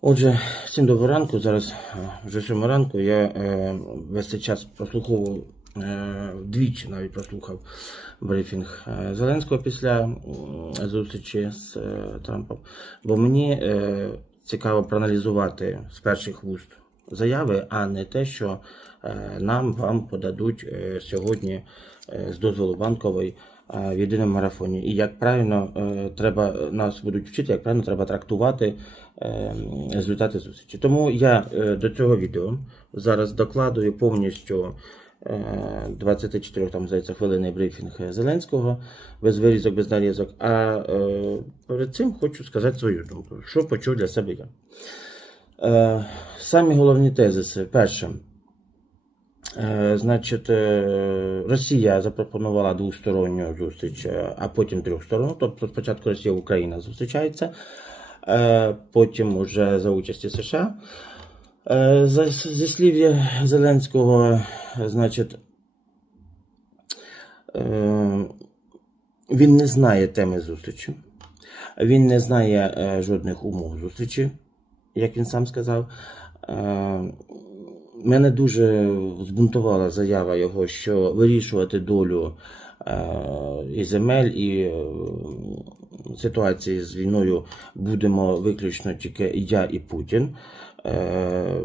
Отже, всім доброго ранку. Зараз е, вже сьома ранку. Я е, весь цей час прослуховував е, двічі навіть прослухав брифінг е, Зеленського після зустрічі з е, Трампом. Бо мені е, цікаво проаналізувати з перших вуст заяви, а не те, що е, нам вам подадуть е, сьогодні е, з дозволу банкової в єдиному марафоні. І як правильно е, треба нас будуть вчити, як правильно треба трактувати результати зустрічі. Тому я е, до цього відео зараз докладую повністю. е, 24 там здається хвилинний брифінг Зеленського без вирізок, без нарізок. А е, перед цим хочу сказати свою думку, що почув для себе я. Е, самі головні тезиси. Перше. Е, Значить, е, Росія запропонувала двосторонню зустріч, е, а потім трьохсторонню. Тобто спочатку Росія Україна зустрічається, е, потім уже за участі США. Е, Зі слів Зеленського, значить, е, він не знає теми зустрічі, він не знає е, жодних умов зустрічі, як він сам сказав. Е, Мене дуже збунтувала заява його, що вирішувати долю е, і земель, і е, ситуації з війною будемо виключно тільки я і Путін. Е,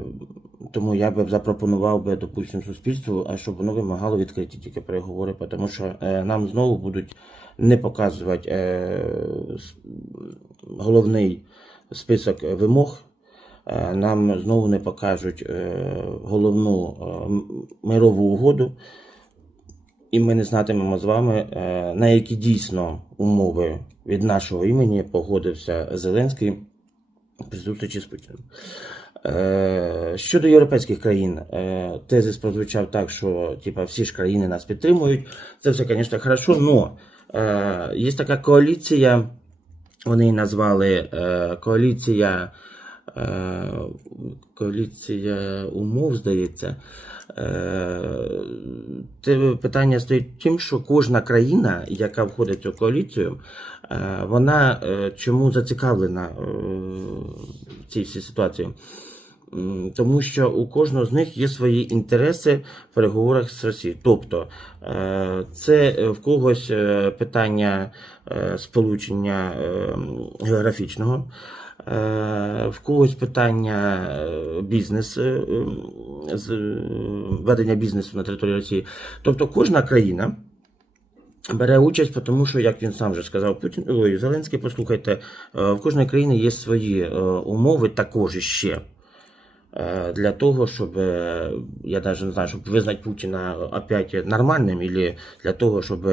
тому я би запропонував би, допустимо, суспільству, а щоб воно вимагало відкриті тільки переговори, тому що е, нам знову будуть не показувати е, головний список вимог. Е, Нам знову не покажуть е, головну е, мирову угоду, і ми не знатимемо з вами, е, на які дійсно умови від нашого імені погодився Зеленський при зустрічі з Путіним. Е, Щодо європейських країн, е, тезис прозвучав так, що типа, всі ж країни нас підтримують. Це все, звісно, хорошо, але є така коаліція, вони її назвали коаліція, коаліція умов, здається. Е, питання стоїть тим, що кожна країна, яка входить цю коаліцію, е, вона е, чому зацікавлена в цій всій ситуації? Тому що у кожного з них є свої інтереси в переговорах з Росією. Тобто це в когось питання сполучення географічного, в когось питання е, бізнес, е, е, ведення бізнесу на території Росії. Тобто кожна країна. Бере участь, тому що, як він сам вже сказав, Путін ой, Зеленський, послухайте, е, в кожної країни є свої е, умови також ще. Е, Для того, щоб е, я навіть не знаю, щоб визнати Путіна опять нормальним, або для того, щоб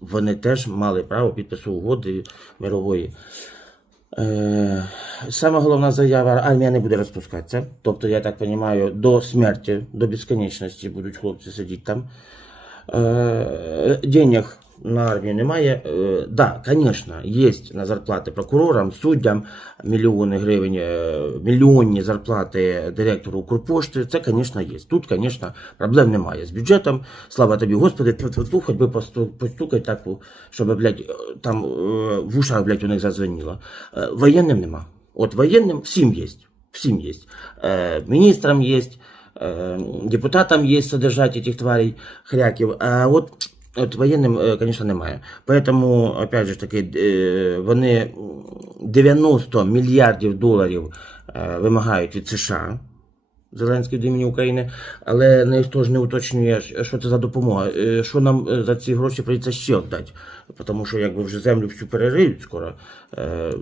вони теж мали право підпису угоди мирової. Е, Саме головна заява, армія не буде розпускатися. Тобто, я так розумію, до смерті, до безконечності будуть хлопці сидіти там. Е, денег на армію немає. Е, да, звісно, є на зарплати прокурорам, суддям мільйони гривень, е, мільйонні зарплати директору Укрпошти. Це, звісно, є. Тут, звісно, проблем немає з бюджетом. Слава тобі, Господи, хоч би посту- постукай так, щоб, блядь, е, там е, в ушах, блядь, у них зазвеніло. Е, Воєнним нема. От воєнним всім є. Всім є. Е, Міністрам є. Э, депутатам есть содержать этих тварей хряків, а от, от воєнним, е, конечно, немає. Поэтому, опять же таки, е, вони 90 мільярдів доларів е, вимагають від США. Зеленський від імені України, але ніхто ж не уточнює, що це за допомога. Е, Що нам е, за ці гроші прийдеться ще віддати. Тому що якби вже землю всю перериють скоро, е,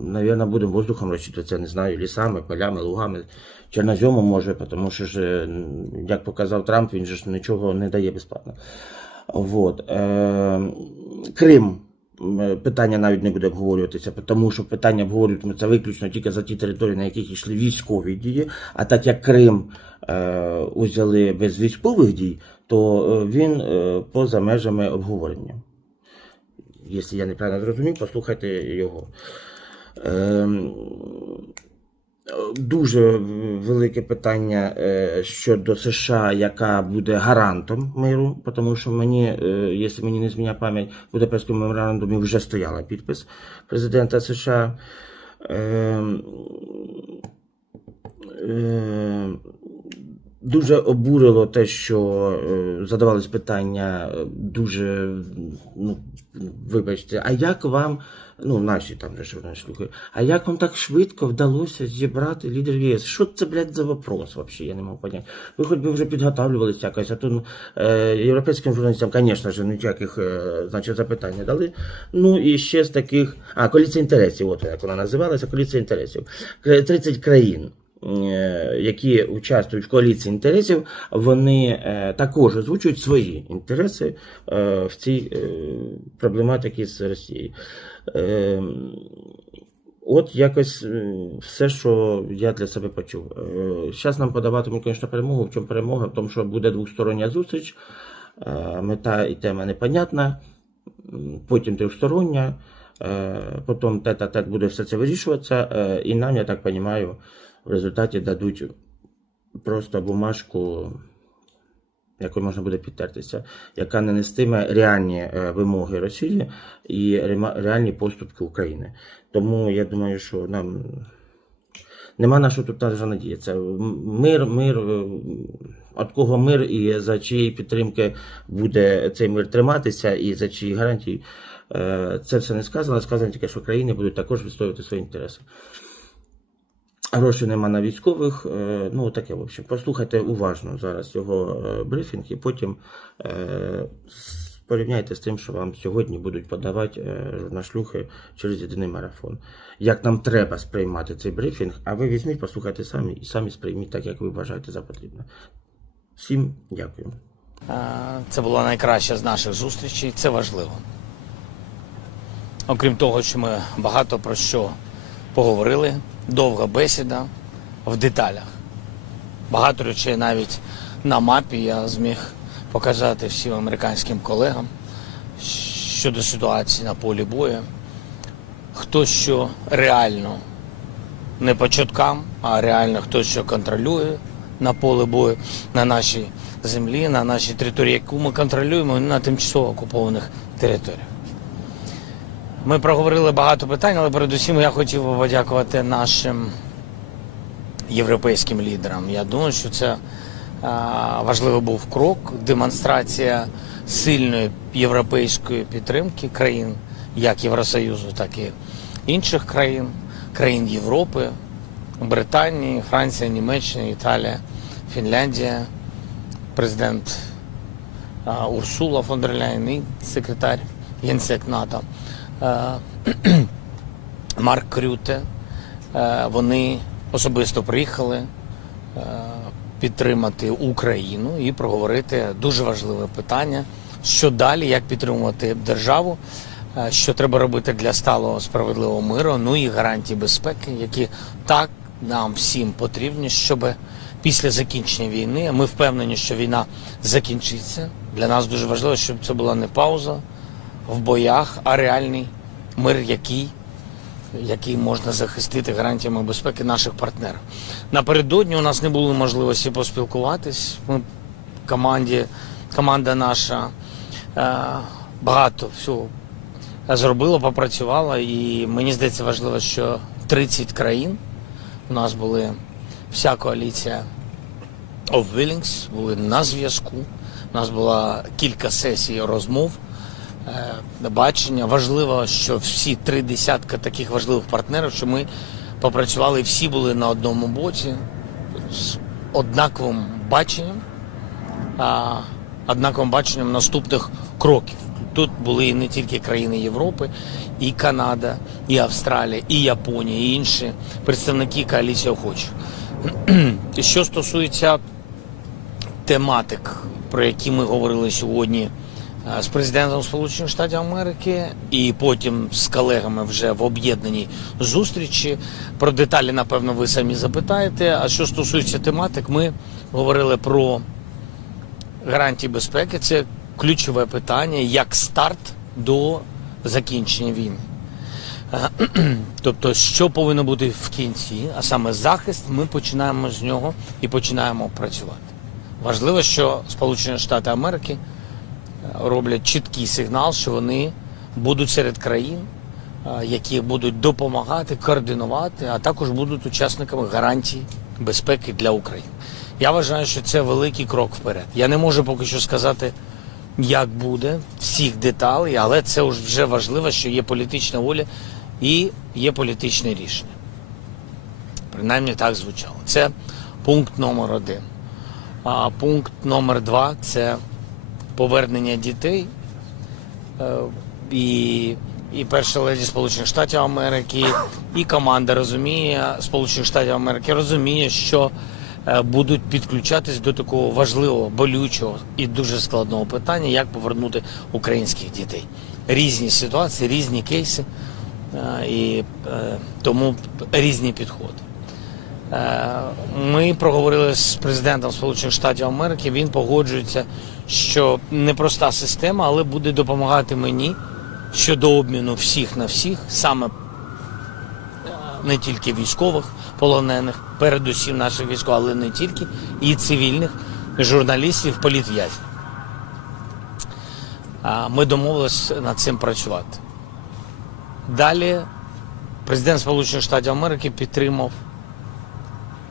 навірно, будемо воздухом розчитуватися, не знаю, лісами, полями, лугами, чорноземом може, тому що ж, е, як показав Трамп, він же ж нічого не дає безплатно. Вот. Е, Крим. Питання навіть не буде обговорюватися, тому що питання обговорюватиметься виключно тільки за ті території, на яких йшли військові дії. А так як Крим е, узяли без військових дій, то е, він е, поза межами обговорення. Якщо я неправильно зрозумів, послухайте його. Ем, Дуже велике питання е, щодо США, яка буде гарантом миру, тому що мені, е, якщо мені не зміняє пам'ять, в Будапештському меморандумі вже стояла підпис президента США. Ем, ем, Дуже обурило те, що е, задавались питання е, дуже, ну, вибачте, а як вам, ну, наші там що слухають, а як вам так швидко вдалося зібрати лідерів ЄС? Що це, блядь, за вопрос вообще, я не можу поняти. Ви хоч би вже підготавлювалися якось, а то ну, е, європейським журналістам, звісно ж, ніяких е, значить, запитань не дали. Ну і ще з таких, а, коаліція інтересів, от як вона називалася, коаліція інтересів. Кра- 30 країн. Е, Які участвують в коаліції інтересів, вони е, також озвучують свої інтереси е, в цій проблематиці з Росією. От якось все, що я для себе почув. Зараз нам подаватимуть, звісно, перемогу. В чому перемога? В тому, що буде двостороння зустріч, мета і тема непонятна, потім трьохстороння, потім тет-а-тет буде все це вирішуватися, і нам, я так розумію, в результаті дадуть просто бумажку, якою можна буде підтертися, яка не нестиме реальні е, вимоги Росії і реальні поступки України. Тому я думаю, що нам нема на що тут навіть надіятися. Мир, мир, е, від кого мир і за чиєї підтримки буде цей мир триматися, і за чиї гарантії. Е, Це все не сказано. Сказано тільки, що країни будуть також відстоювати свої інтереси. Грошей нема на військових. е, Ну, таке, в общем. Послухайте уважно зараз його е, брифінг і потім е, порівняйте з тим, що вам сьогодні будуть подавати на шлюхи через єдиний марафон. Як нам треба сприймати цей брифінг, а ви візьміть, послухайте самі і самі сприйміть так, як ви вважаєте за потрібне. Всім дякую. Це була найкраща з наших зустрічей. Це важливо. Окрім того, що ми багато про що поговорили, довга бесіда в деталях. Багато речей навіть на мапі я зміг показати всім американським колегам щодо ситуації на полі бою. Хто що реально не по чуткам, а реально хто що контролює на поле бою, на нашій землі, на нашій території, яку ми контролюємо на тимчасово окупованих територіях. Ми проговорили багато питань, але передусім я хотів би подякувати нашим європейським лідерам. Я думаю, що це важливий був крок, демонстрація сильної європейської підтримки країн, як Євросоюзу, так і інших країн, країн Європи, Британії, Франція, Німеччина, Італія, Фінляндія, президент Урсула фон дер Ляйн і секретар Генсек НАТО. Е, Марк Крюте. Е, Вони особисто приїхали е, підтримати Україну і проговорити дуже важливе питання, що далі, як підтримувати державу, що треба робити для сталого справедливого миру, ну і гарантії безпеки, які так нам всім потрібні, щоб після закінчення війни, ми впевнені, що війна закінчиться. Для нас дуже важливо, щоб це була не пауза в боях, а реальний мир, який який можна захистити гарантіями безпеки наших партнерів. Напередодні у нас не було можливості поспілкуватись. Ми команді, команда наша е, багато всього зробила, попрацювала, і мені здається важливо, що 30 країн у нас були вся коаліція of Willings, були на зв'язку. У нас було кілька сесій розмов бачення. Важливо, що всі три десятка таких важливих партнерів, що ми попрацювали, всі були на одному боці з однаковим баченням, однаковим баченням наступних кроків. Тут були і не тільки країни Європи, і Канада, і Австралія, і Японія, і інші представники коаліції охочих. Що стосується тематик, про які ми говорили сьогодні е, з президентом Сполучених Штатів Америки, і потім з колегами вже в об'єднаній зустрічі. Про деталі, напевно, ви самі запитаєте. А що стосується тематик, ми говорили про гарантії безпеки. Це ключове питання як старт до закінчення війни. Е, Тобто, що повинно бути в кінці, а саме захист, ми починаємо з нього і починаємо працювати. Важливо, що Сполучені Штати Америки е, роблять чіткий сигнал, що вони будуть серед країн, які будуть допомагати, координувати, а також будуть учасниками гарантій безпеки для України. Я вважаю, що це великий крок вперед. Я не можу поки що сказати, як буде всіх деталей, але це вже важливо, що є політична воля і є політичне рішення. Принаймні так звучало. Це пункт номер один. А пункт номер два це повернення дітей. Е, І, і перша леді Сполучених Штатів Америки, і команда розуміє Сполучених Штатів Америки розуміє, що е, будуть підключатись до такого важливого, болючого і дуже складного питання, як повернути українських дітей. Різні ситуації, різні кейси, е, і тому різні підходи. Е, Ми проговорили з президентом Сполучених Штатів Америки. Він погоджується, що непроста система, але буде допомагати мені щодо обміну всіх на всіх, саме не тільки військових полонених, передусім наших військових, але не тільки, і цивільних журналістів, політв'язнів. Ми домовились над цим працювати. Далі президент Сполучених Штатів Америки підтримав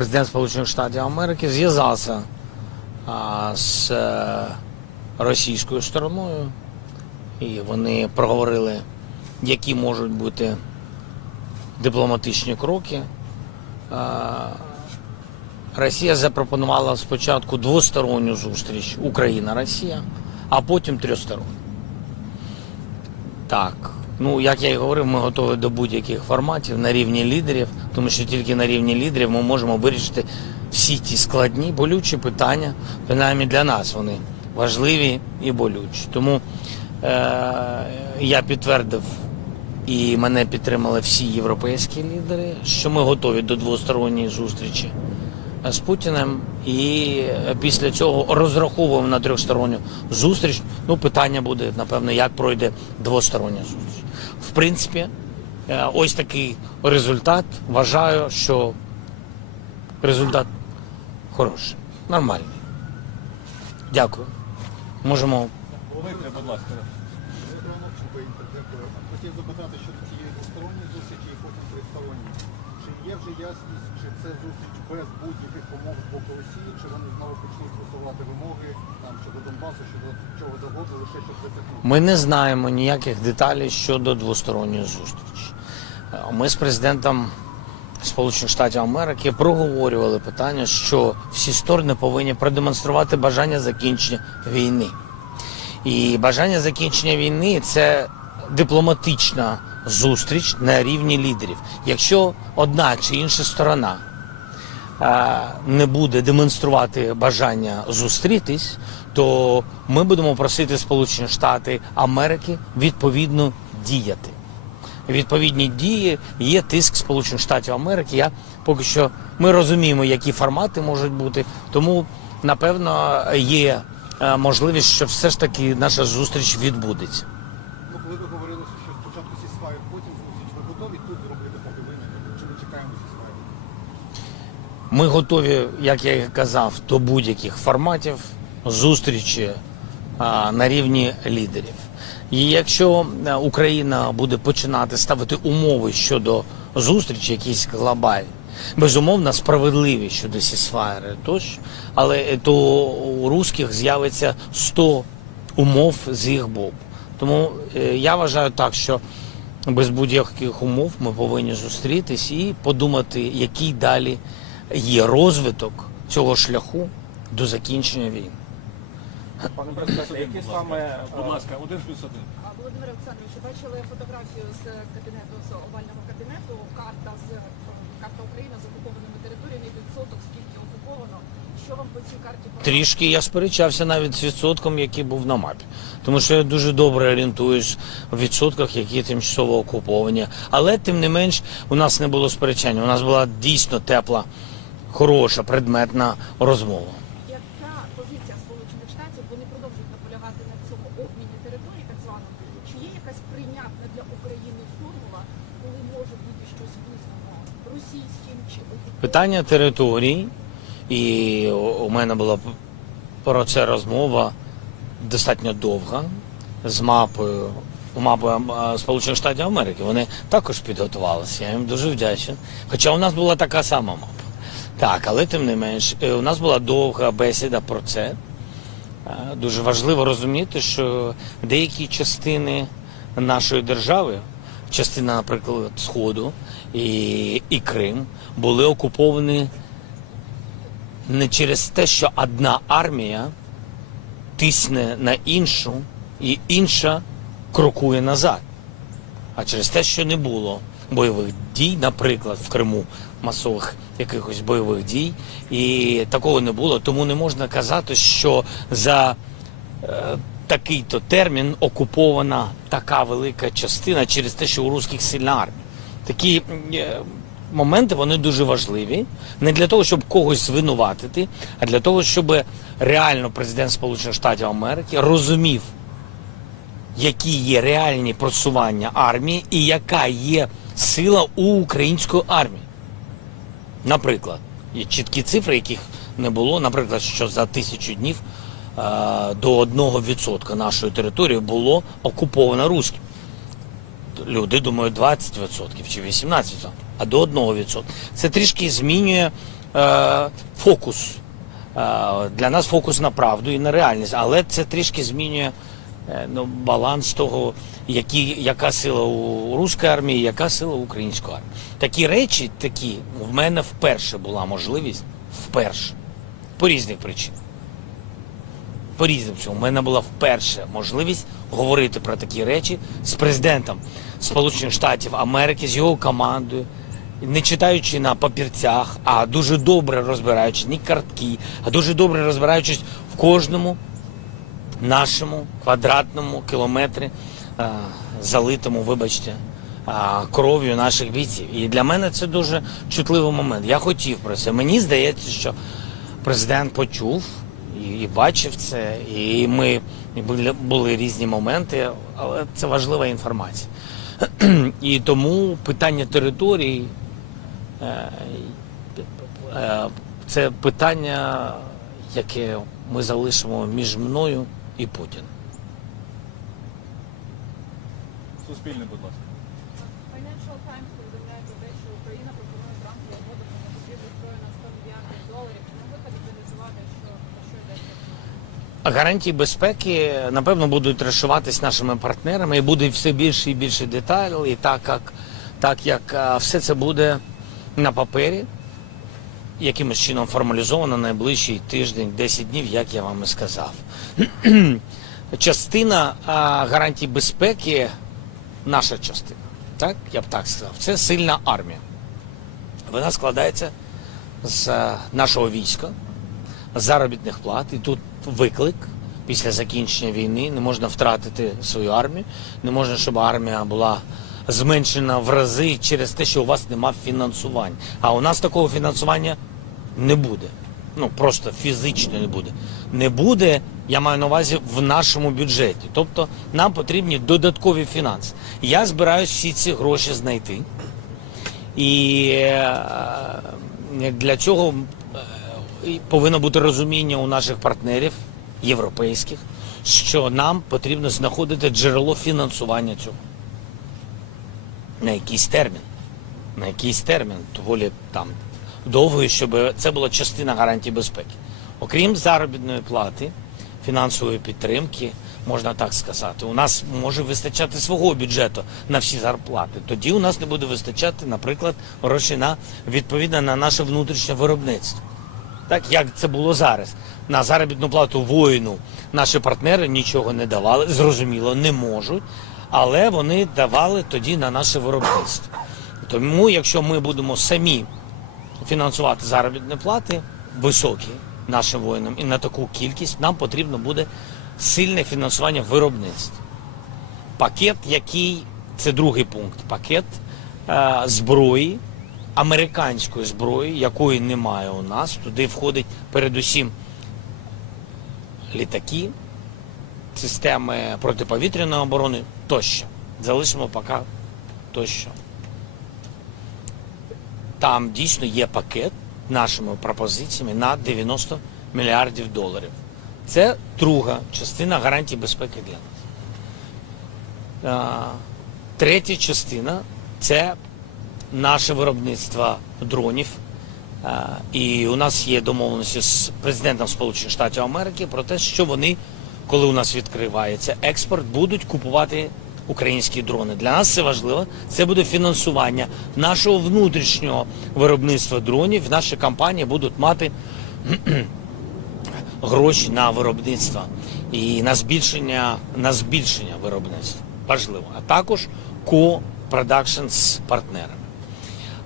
президент Сполучених Штатів Америки зв'язався з е, російською стороною, і вони проговорили, які можуть бути дипломатичні кроки. Росія запропонувала спочатку двосторонню зустріч Україна-Росія, а потім трьохсторонню. Так, ну як я і говорив, ми готові до будь-яких форматів на рівні лідерів, тому що тільки на рівні лідерів ми можемо вирішити всі ті складні, болючі питання, принаймні для нас вони важливі і болючі. Тому е- я підтвердив і мене підтримали всі європейські лідери, що ми готові до двосторонньої зустрічі з Путіним, і після цього розраховуємо на трьохсторонню зустріч. Ну, питання буде, напевно, як пройде двостороння зустріч. В принципі, е, ось такий результат. Вважаю, що результат хороший, нормальний. Дякую. Можемо Володимире, будь ласка. Хотів запитати щодо цієї двосторонньої зустрічі і потім тристоронньої. Чи є вже ясність, чи це зустріч без будь-яких умов з боку Росії, чи вони знову почнуть висувати вимоги щодо Донбасу, щодо чого завгодно, лише щоб притягнути? Ми не знаємо ніяких деталей щодо двосторонньої зустрічі. Е, Ми з президентом Сполучених Штатів Америки проговорювали питання, що всі сторони повинні продемонструвати бажання закінчення війни. І бажання закінчення війни це дипломатична зустріч на рівні лідерів. Якщо одна чи інша сторона е, не буде демонструвати бажання зустрітись, то ми будемо просити Сполучені Штати Америки відповідно діяти. Відповідні дії є тиск Сполучених Штатів Америки. Я поки що ми розуміємо, які формати можуть бути. Тому напевно є е, можливість, що все ж таки наша зустріч відбудеться. Ну, коли ви говорили, що спочатку сісфайр, потім зустріч, ви готові тут зробити поки? Чи ми чекаємо сісфайр? Ми готові, як я і казав, до будь-яких форматів зустрічі на рівні лідерів. І якщо е, Україна буде починати ставити умови щодо зустрічі, якісь глобальні, безумовно справедливі щодо сісфайри тощо, але е, то у русських з'явиться 100 умов з їх боку. Тому е, я вважаю так, що без будь-яких умов ми повинні зустрітись і подумати, який далі є розвиток цього шляху до закінчення війни. Пане президенте, які саме, будь ласка, один плюс один. Володимир Олександрович, бачили фотографію з кабінету з овального кабінету. Карта з е, карта України з окупованими територіями. Відсоток скільки окуповано. Що вам по цій карті? Трішки я сперечався навіть з відсотком, який був на мапі. Тому що я дуже добре орієнтуюсь в відсотках, які тимчасово окуповані. Але тим не менш у нас не було сперечання. У нас була дійсно тепла, хороша, предметна розмова. Питання територій, і у мене була про це розмова достатньо довга з мапою. Мапою Сполучених Штатів Америки. Вони також підготувалися. Я їм дуже вдячний. Хоча у нас була така сама мапа. Так, але тим не менш, е, у нас була довга бесіда про це. Е, Дуже важливо розуміти, що деякі частини нашої держави, частина, наприклад, Сходу і, і Крим, були окуповані не через те, що одна армія тисне на іншу, і інша крокує назад. А через те, що не було бойових дій, наприклад, в Криму масових якихось бойових дій, і такого не було. Тому не можна казати, що за е, такий-то термін окупована така велика частина через те, що у русських сильна армія. Такі е, моменти вони дуже важливі. Не для того, щоб когось звинуватити, а для того, щоб реально президент Сполучених Штатів Америки розумів, які є реальні просування армії і яка є сила у української армії. Наприклад, є чіткі цифри, яких не було. Наприклад, що за тисячу днів до 1% нашої території було окуповано руським. Люди думають 20% чи 18%, а до 1%. Це трішки змінює е, фокус. Е, для нас фокус на правду і на реальність, але це трішки змінює е, ну, баланс того, які, яка сила у руської армії, яка сила у української армії. Такі речі, такі, в мене вперше була можливість, вперше, по різних причинах. По різним чому. У мене була вперше можливість говорити про такі речі з президентом Сполучених Штатів Америки, з його командою, не читаючи на папірцях, а дуже добре розбираючись, не картки, а дуже добре розбираючись в кожному нашому квадратному кілометрі, е, залитому, вибачте, е, кров'ю наших бійців. І для мене це дуже чутливий момент. Я хотів про це. Мені здається, що президент почув і, бачив це, і ми були, були різні моменти, але це важлива інформація. І тому питання території е, е, це питання, яке ми залишимо між мною і Путіним. Суспільне, будь ласка. Financial Times повідомляє про те, що Україна пропонує Трампу угоду про закупівлю зброї на 100 мільярдів доларів. Чи могли капіталізувати, що про що йдеться? Гарантії безпеки, напевно, будуть розшиватись нашими партнерами і буде все більше і більше деталей, так як, так як все це буде на папері, якимось чином формалізовано найближчий тиждень, 10 днів, як я вам і сказав. Частина гарантій безпеки, наша частина, так я б так сказав, це сильна армія. Вона складається з е, нашого війська, заробітних плат. І тут виклик після закінчення війни. Не можна втратити свою армію, не можна, щоб армія була зменшена в рази через те, що у вас нема фінансування. А у нас такого фінансування не буде. Ну просто фізично не буде. Не буде, я маю на увазі в нашому бюджеті. Тобто нам потрібні додаткові фінанси. Я збираюся всі ці гроші знайти. І е, для цього повинно бути розуміння у наших партнерів європейських, що нам потрібно знаходити джерело фінансування цього. На якийсь термін. На якийсь термін, доволі там довгий, щоб це була частина гарантії безпеки. Окрім заробітної плати, фінансової підтримки, можна так сказати, у нас може вистачати свого бюджету на всі зарплати. Тоді у нас не буде вистачати, наприклад, грошей на відповідно на наше внутрішнє виробництво. Так як це було зараз. На заробітну плату воїну наші партнери нічого не давали, зрозуміло, не можуть, але вони давали тоді на наше виробництво. Тому, якщо ми будемо самі фінансувати заробітні плати високі нашим воїнам і на таку кількість, нам потрібно буде сильне фінансування виробництва. Пакет, який це другий пункт, пакет е, зброї, американської зброї, якої немає у нас. Туди входить передусім літаки, системи протиповітряної оборони тощо. Залишимо поки тощо. там дійсно є пакет нашими пропозиціями на 90 мільярдів доларів. Це друга частина гарантій безпеки для нас. Третя частина це наше виробництво дронів. І у нас є домовленості з президентом Сполучених Штатів Америки про те, що вони, коли у нас відкривається експорт, будуть купувати українські дрони. Для нас це важливо. Це буде фінансування нашого внутрішнього виробництва дронів. Наші компанії будуть мати гроші на виробництво і на збільшення, на збільшення виробництва. Важливо. А також ко-продакшн з партнерами.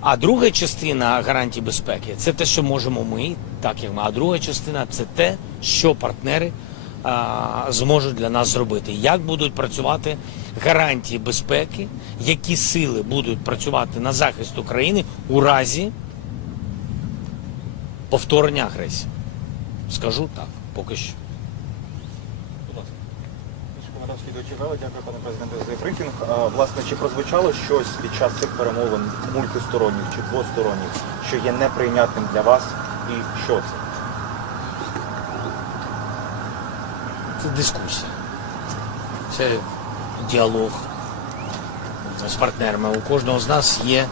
А друга частина гарантій безпеки це те, що можемо ми, так як ми. А друга частина це те, що партнери а, зможуть для нас зробити. Як будуть працювати гарантії безпеки, які сили будуть працювати на захист України у разі повторення агресії. Скажу так, поки що. Дочекали. Дякую, пане президенте, за брифінг. Власне, чи прозвучало щось під час цих перемовин мультисторонніх чи двосторонніх, що є неприйнятним для вас, і що це? Це дискусія. Це діалог з партнерами. У кожного з нас є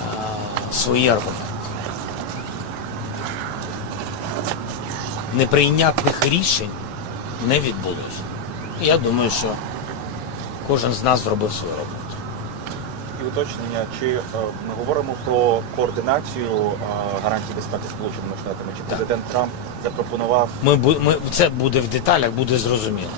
а, свої аргументи. Неприйнятних рішень не відбулося. Я думаю, що кожен з нас зробив свою роботу. І уточнення, чи е, ми говоримо про координацію е, гарантій безпеки Сполученими Штатами, чи президент Трамп запропонував Ми, бу- ми це буде в деталях, буде зрозуміло.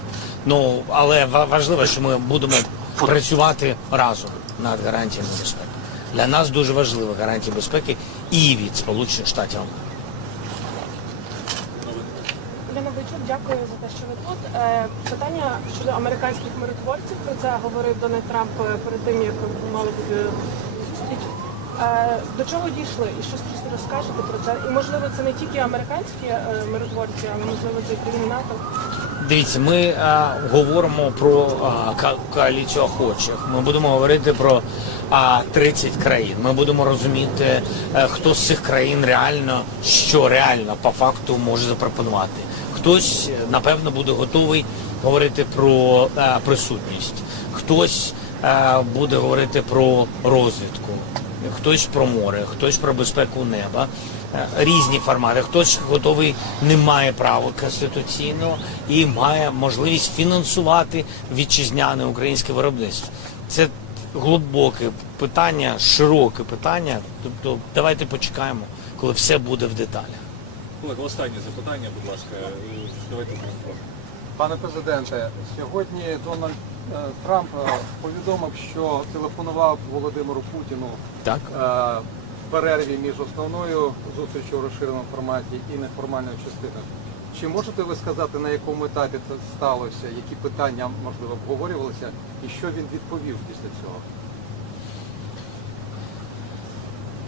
Ну але ва- важливо, що ми будемо працювати разом над гарантіями безпеки. Для нас дуже важливо гарантії безпеки і від Сполучених Штатів. Америки. Олена дякую за те, що ви тут. Е, Питання щодо американських миротворців. Про це говорив Дональд Трамп е, перед тим, як мали бути зустріч. Е, До чого дійшли і що розкажете про це? І можливо, це не тільки американські е, миротворці, але можливо це і НАТО. Дивіться, ми а, говоримо про а, коаліцію охочих. Ми будемо говорити про а, 30 країн. Ми будемо розуміти, е, хто з цих країн реально що реально по факту може запропонувати. Хтось напевно буде готовий говорити про е, присутність, хтось е, буде говорити про розвідку, хтось про море, хтось про безпеку неба. Е, Різні формати. Хтось готовий не має права конституційного і має можливість фінансувати вітчизняне українське виробництво. Це глибоке питання, широке питання. Тобто, давайте почекаємо, коли все буде в деталях. Олег, останнє запитання, будь ласка. Е, Давайте транспорт. Пане президенте, сьогодні Дональд е, Трамп е, повідомив, що телефонував Володимиру Путіну Так? в перерві між основною зустрічю у розширеному форматі і неформальною частиною. Чи можете ви сказати, на якому етапі це сталося, які питання можливо обговорювалися, і що він відповів після цього?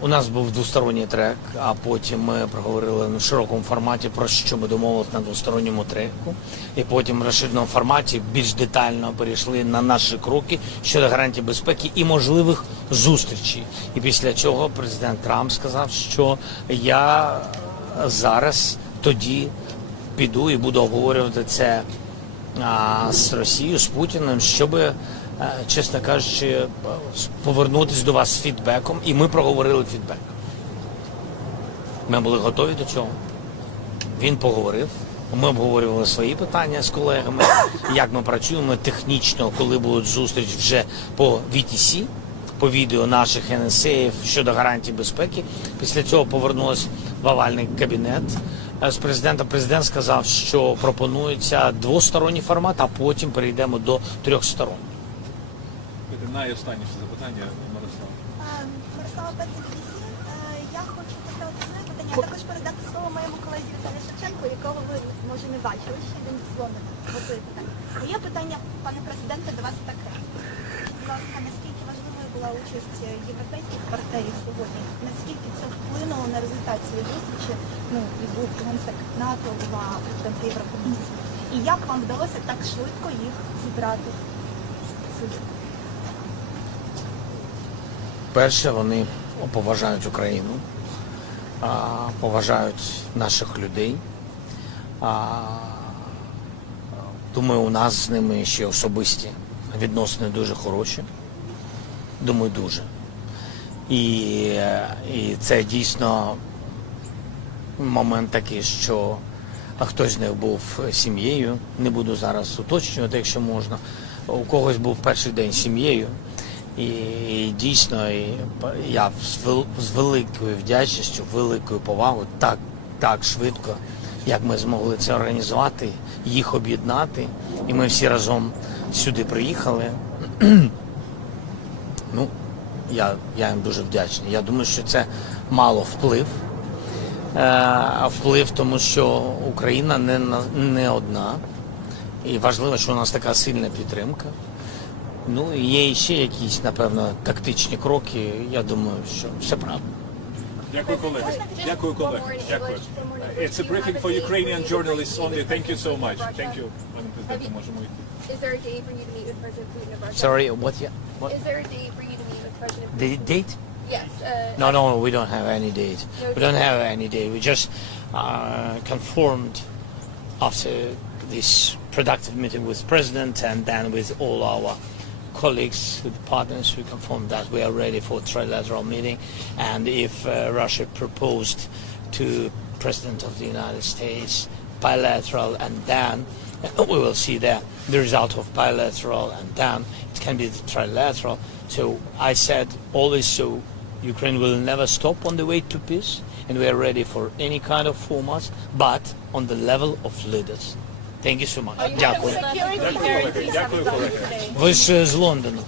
У нас був двосторонній трек, а потім ми проговорили в широкому форматі про що ми домовилися на двосторонньому треку. І потім в розширеному форматі більш детально перейшли на наші кроки щодо гарантій безпеки і можливих зустрічей. І після цього президент Трамп сказав, що я зараз тоді піду і буду обговорювати це з Росією, з Путіним, щоб, е, чесно кажучи, е, повернутися до вас з фідбеком. І ми проговорили фідбек. Ми були готові до цього. Він поговорив. Ми обговорювали свої питання з колегами, як ми працюємо технічно, коли будуть зустріч вже по VTC, по відео наших НСАів щодо гарантій безпеки. Після цього повернулись в овальний кабінет е, з президентом. Президент сказав, що пропонується двосторонній формат, а потім перейдемо до трьох сторон. Це найостанніше запитання, Мирослав. Е, Мирослава Петрівсі, я хочу поставити своє питання, а також передати слово моєму колезі Віталію Шевченку, якого ви може не бачили, ще він питання. Моє питання, пане президенте, до вас таке. Будь ласка, наскільки важливою була участь європейських партнерів сьогодні? Наскільки це вплинуло на результат цієї зустрічі? Ну, і був генсек НАТО, була президент Єврокомісії. І як вам вдалося так швидко їх зібрати сюди? Перше, вони поважають Україну, поважають наших людей. Думаю, у нас з ними ще особисті відносини дуже хороші. Думаю, дуже. І, і це дійсно момент такий, що хтось з них був сім'єю. Не буду зараз уточнювати, якщо можна. У когось був перший день сім'єю. І, дійсно і я з, вел- з великою вдячністю, великою повагою, так, так швидко, як ми змогли це організувати, їх об'єднати. І ми всі разом сюди приїхали. ну, я, я їм дуже вдячний. Я думаю, що це мало вплив. Е, вплив, тому що Україна не, не одна. І важливо, що у нас така сильна підтримка. Ну, і є ще якісь, напевно, тактичні кроки. Я думаю, що все правильно. Дякую, колеги. Дякую, колеги. Дякую. It's a briefing for Ukrainian journalists only. Thank you so much. Thank you. Можемо йти. Is there a day for you to meet with President Putin in Russia? Sorry, what? Yeah, what? Is there a day for you to meet with President Putin? The date? Yes. Uh, No, no, we don't have any date. No We don't have any date. We just uh, confirmed after this productive meeting with President and then with all our colleagues, partners, we confirmed that we are ready for trilateral meeting. And if uh, Russia proposed to President of the United States bilateral and then we will see the, the result of bilateral and then it can be the trilateral. So I said always so Ukraine will never stop on the way to peace and we are ready for any kind of formats but on the level of leaders. Thank you so much. Дякую. Дякую, колеги. Ви ж е, з Лондону.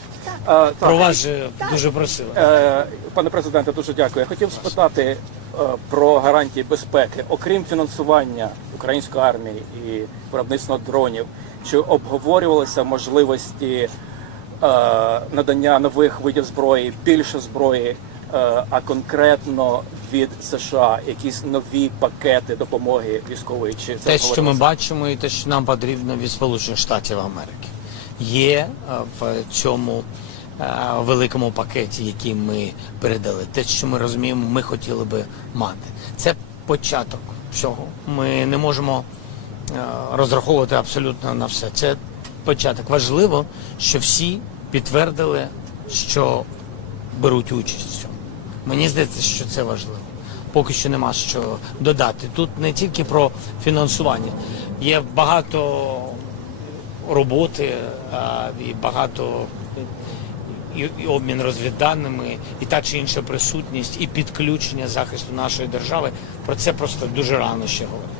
Е, Про вас же дуже просили. е, пане президенте, дуже дякую. Я хотів спитати е, про гарантії безпеки, окрім фінансування української армії і виробництва дронів, чи обговорювалися можливості е, надання нових видів зброї, більше зброї, е, а конкретно від США якісь нові пакети допомоги військової? Чи це Те, що ми бачимо, і те, що нам потрібно від Сполучених Штатів Америки, є е, в цьому е, великому пакеті, який ми передали. Те, що ми розуміємо, ми хотіли би мати. Це початок всього. Ми не можемо е, розраховувати абсолютно на все. Це початок. Важливо, що всі підтвердили, що беруть участь в цьому. Мені здається, що це важливо. Поки що нема що додати. Тут не тільки про фінансування, є багато роботи і багато і обмін розвідданими, і та чи інша присутність, і підключення захисту нашої держави. Про це просто дуже рано ще говорити.